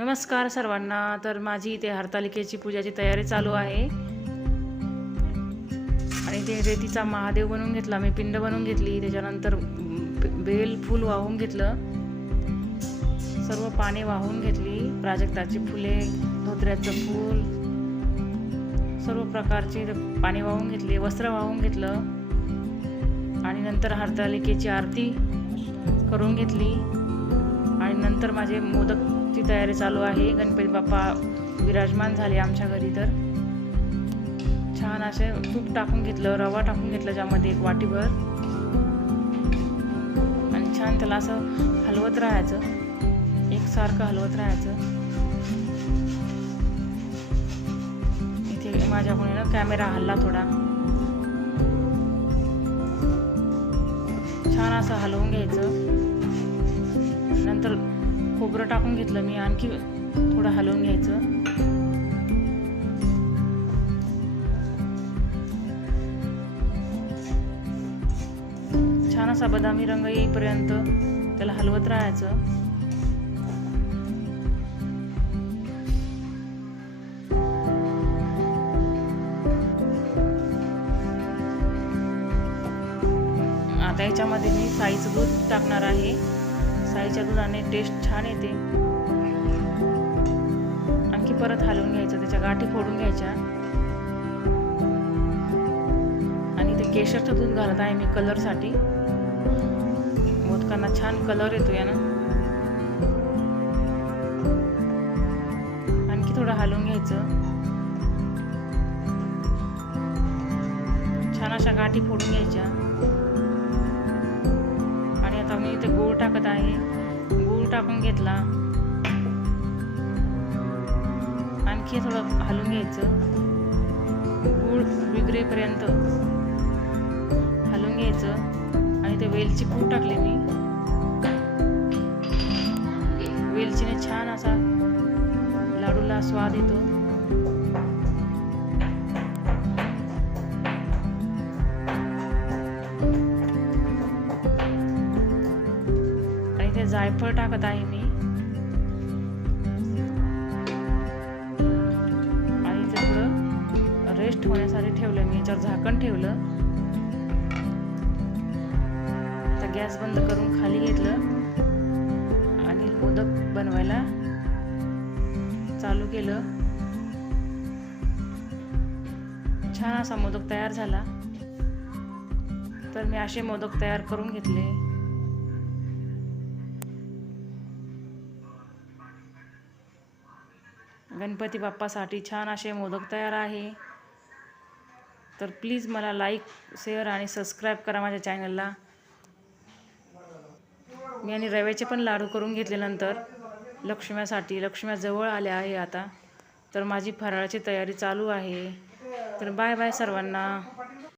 नमस्कार सर्वांना. तर माझी इथे हरतालिकेची पूजाची तयारी चालू आहे. आणि ते रेतीचा महादेव बनवून घेतला. मी पिंड बनवून घेतली. त्याच्यानंतर बेल फूल वाहून घेतलं. सर्व पाने वाहून घेतली. प्राजक्ताची फुले धोत्र्याचं फूल सर्व प्रकारचे पाणी वाहून घेतले वस्त्र वाहून घेतलं. आणि नंतर हरतालिकेची आरती करून घेतली. आणि नंतर माझे मोदक ती तयारी चालू आहे. गणपती बाप्पा विराजमान झाले आमच्या घरी तर. छान असे तूप टाकून घेतलं रवा टाकून घेतलं ज्यामध्ये एक वाटीभर. आणि छान त्याला असं हलवत राहायचं. एकसारखं हलवत राहायचं. इथे माझ्या ना कॅमेरा हल्ला थोडा. छान असं हलवून घ्यायचं. नंतर खोबरं टाकून घेतलं मी. आणखी थोडं हलवून घ्यायचं. छान असा बदामी रंग येईपर्यंत त्याला हलवत राहायचं. आता याच्यामध्ये मी साईचं दूध टाकणार आहे. साईच्या दुधाने टेस्ट छान येते. आणखी परत हलवून घ्यायचं त्याच्या गाठी फोडून घ्यायच्या. आणि ते केशरचं दूध घालत आहे मी कलरसाठी. मोदकांना छान कलर येतो यानं. आणखी थोडं हलवून घ्यायचं. छान अशा गाठी फोडून घ्यायच्या. आहे. गूळ टाकून घेतला. आणखी थोडं हलवून घ्यायचं. गूळ विगरेपर्यंत हलवून घ्यायचं. आणि ते वेलची पूड टाकले मी. वेलचीने छान असा लाडूला स्वाद येतो. जायफळ टाकत आहे मी. आणि ते थोडं रेस्ट होण्यासाठी ठेवलं मी. याच्यावर झाकण ठेवलं. आता गॅस बंद करून खाली घेतलं. आणि मोदक बनवायला चालू केलं. छान असा मोदक तयार झाला. तर मी असे मोदक तयार करून घेतले. गणपती बाप्पासाठी छान असे मोदक तयार आहे. तर प्लीज मला लाईक शेअर आणि सबस्क्राईब करा माझ्या चॅनलला मी आणि रव्याचे पण लाडू करून घेतल्यानंतर लक्ष्म्यासाठी लक्ष्म्या जवळ आल्या आहे आता. तर माझी फराळाची तयारी चालू आहे. तर बाय बाय सर्वांना.